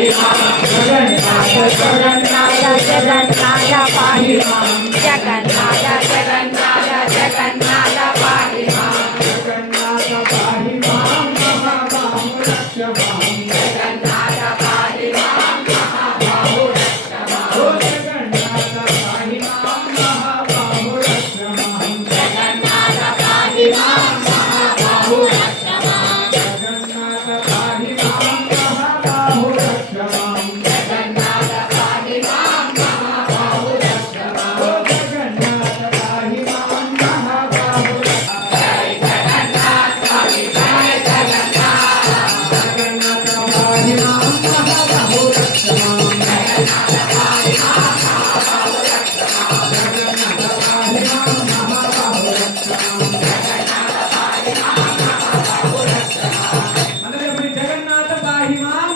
पाहि मां जगन्नाथ जगन्नाथ जगन्नाथ पाहि मां जगन्नाथ पाहि मां महाबाहु रक्ष मां जगन्नाथ पाहि मां महाबाहु रक्ष मां जगन्नाथ पाहि मां महाबाहु रक्ष मां जगन्नाथ पाहि मां महाबाहु रक्ष मां जगन्नाथ पाहि मां महाबाहु रक्ष मां जगन्नाथ पाहि मां महाबाहु रक्ष मां जगन्नाथ पाहि मां महाबाहु जय जगन्नाथ पाहि जय जगन्नाथ जगन्नाथ पाहि मां महाबाहु रक्ष मां जगन्नाथ पाहि मां महाबाहु रक्ष मां जगन्नाथ पाहि मां महाबाहु रक्ष मां जगन्नाथ पाहि मां महाबाहु रक्ष मां मतलब जगन्नाथ पाहि मां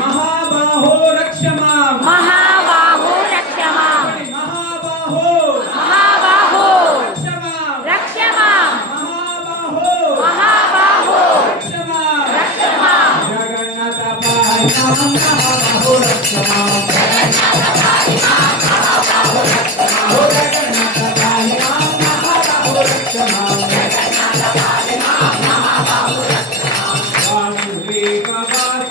महाबाहु रक्ष मां महाबाहु रक्ष मां महाबाहु महाबाहु रक्ष मां महाबाहु महाबाहु रक्ष मां जगन्नाथ पाहि मां महाबाहु रक्ष मां जगन्नाथ